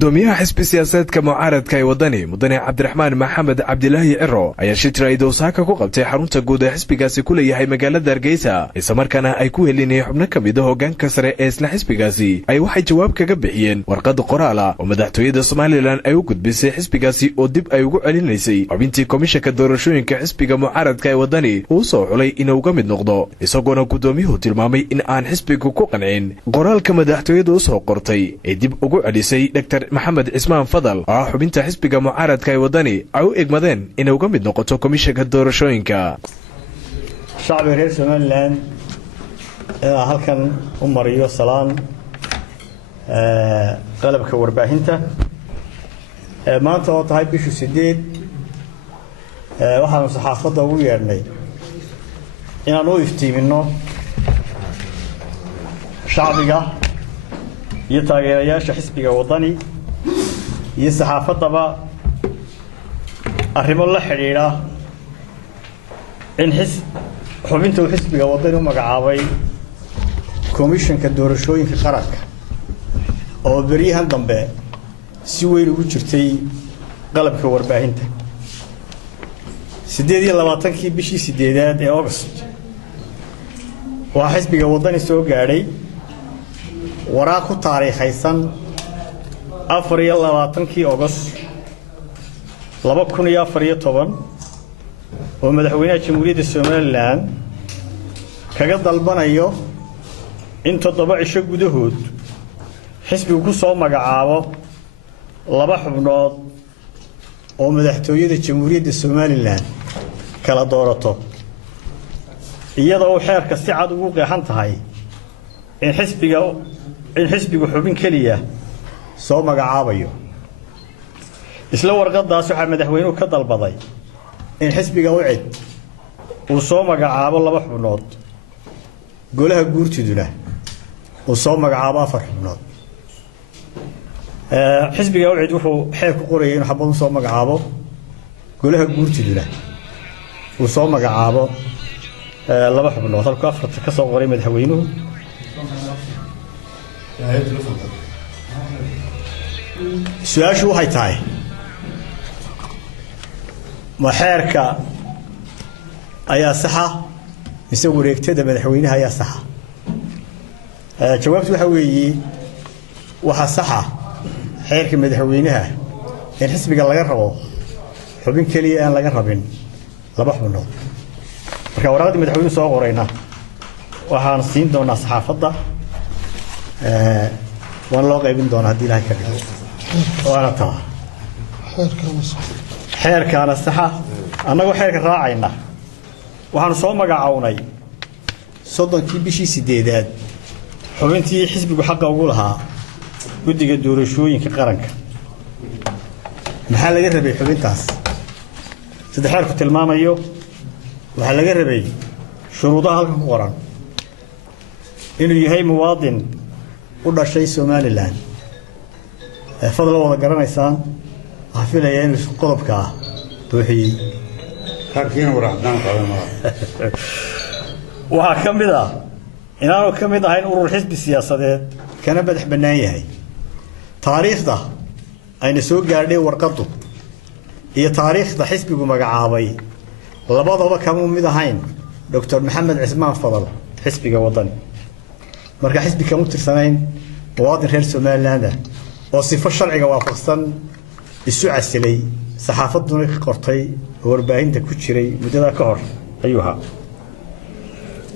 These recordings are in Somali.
gudoomiyaha xisbi siyaasadeedka mucaaradka ee wadani mudane cabdiraxmaan maxamed cabdilaahi ciro ayaa shir Dowsaaka ku qabtay xarunta guud ee xisbigaasi ku leeyahay magaalada Hargeysa isla markaana ay ku helinayeen xubno kamid ah hoggaanka sare ee isla xisbigaasi ay waxay jawaab kaga bixiyeen warqad qoraal ah oo madaxtooyada Soomaaliland ay u gudbisay xisbigaasi oo dib ay ugu celinaysay xubintii komishanka doorashooyinka xisbiga mucaaradka ee wadani uu soo xulay inuu uga mid noqdo isagoona gudoomiyuhu tilmaamay in aan xisbigu ku qancin qoraalka madaxtooyada u soo qortay ee dib ugu celisay Dr. Maxamed Cismaan Fadal oo xubinta xisbiga mucaaradka ee wadani ay u egmadeen inuu uga mid noqoto komishanka doorashooyinka shacbiga reer Soomaaliland halkan u mariyo salaan qalabka warbaahinta maanta oo tahay bisha 8 waxaan saxaafadda ugu yeernay inaan u iftiimino shacbiga iyo taageerayaasha xisbiga wadani iyo saxaafadaba arrimo la xiriira in xubinta xisbiga wadani u magacaabay komishanka doorashooyinka qaranka oo bariyahan dambe si weyn ugu jirtay qalabka warbaahinta 28 bishii 8 ee August waa xisbiga wadani soo gaadhay waraaq ku taariikhaysan 24 August 2014 oo madaxweynaha Jamhuuriyadda Soomaaliland kaga dalbanayo in 7 cisho gudahood xisbigu ku soo magacaabo 2 xubnood oo madaxtooyada Jamhuuriyadda Soomaaliland kala doorato iyadoo xeerka si cad ugu qeexan tahay in xisbigu xubin kaliya soo magacaabayo isla warqadaas waxa madaxweynuhu ka dalbaday in xisbiga u cid uu soo magacaabo 2 xubnood golaha guurtiduna uu soo magacaabo 4 xubnood xisbiga u cid wuxuu xeer ku qorayay in xabad soo magacaabo golaha guurtiduna uu soo magacaabo 2 xubnood halka 4 ka soo qoray madaxweynuhu su'aashu waxay tahay ma xeerka ayaa saxa mise wareegtada madaxweynaha ayaa saxa jawaabtu waxa weeye waxa saxa xeerka madaxweynaha in xisbiga laga rabo xubin kaliya aan laga rabin 2 xubnood marka warqadda madaxweynuhu soo qorayna waxaan siin doonaa saxaafadda waan loo qaybin doonaa hadii ilaahay ka dhigo waana taa xeerkaana saxa annagu xeerka raacayna waxaan soo magacawnay 30 bishii 8 xubintii xisbigu xaq ugu lahaa guddiga doorashooyinka qaranka maxaa laga rabay xubintaas sida xeerku tilmaamayo waxa laga rabay shuruudaha halka ku qoran inuu yahay muwaadin u dhashay Soomaaliland fadlan wada garanaysaan afilaya in qodobka buuxiyay harkiina waraxdaan qabana waxa kamid ah inaanu kamid ahayn urur xisbi siyaasadeed kana madax banaan yahay taariikhda ayna soo gaadhay warqadu iyo taariikhda xisbigu magacaabay labadaba kama mid ahayn Dr. Maxamed Cismaan Fadal xisbiga wadani marka xisbi ka mutirsaneyn muwaadin reer Soomaaliland oo sifo sharciga waafaqsan isu casilay saxaafaduna ka qortay warbaahinta ku jiray muddada ka hor ayuha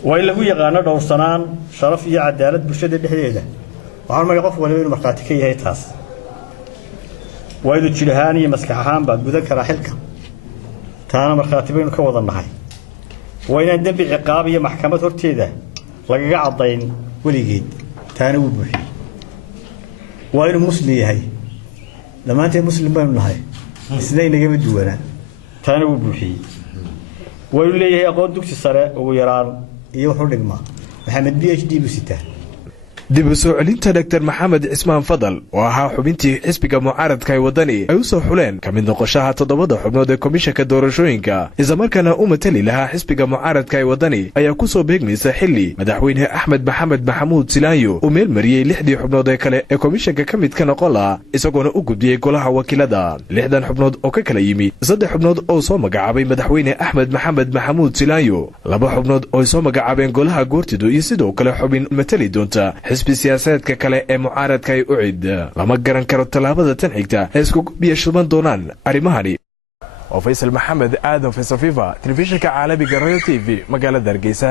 way lagu yaqaan dhowrsanaan sharaf iyo cadaalad bulshada dhexdeeda waxaan magac qof waliba markaati ka yahay taas waydu jirahaan iyo maskax ahaan baa gudan kara xilka taana markaatibaynu ka wada nahay wayna dambi ciqaab iyo maxkamad horteeda lagaga cadayn waligeed taana wuu buuxiyay waa inuu muslim yahay dhammaanteen muslim baynu nahay isna inaga duwanaa taana wuu buuxiyay waa inuu leeyahay aqoon dugsi sare ugu yaraan iyo wuxuu dhigmaa maxamed PhD buu sitaa dib u soo celinta Dr. Maxamed Cismaan Fadal oo ahaa xubintii xisbiga mucaaradka ee wadani ay u soo xuleen kamid noqoshaha 7 xubnood ee komishanka doorashooyinka isla markaana u matali lahaa xisbiga mucaaradka ee wadani ayaa ku soo beegmaysa xilli madaxweyne Axmed Maxamed Maxamuud Silaayo uu meel mariyay 6 xubnood ee kale ee komishanka kamid ka noqon lahaa isagoona u gudbiyay golaha wakiilada 6 xubnood oo ka kala yimi 3 xubnood oo soo magacaabay madaxweyne Axmed Maxamed Maxamuud Silaayo 2 xubnood oo soo magacaabeen golaha goortidu iyo sidoo kale xubin matali doonta xisbi siyaasadeedka kale ee mucaaradka ay u cid lama garan karo talaabada tan xigta ee isku biyashuban doonaan arrimahani oo Faysal Maxamed Aadan Faysal Fifa telefishinka caalamiga Royal TV magaalada Hargeysa.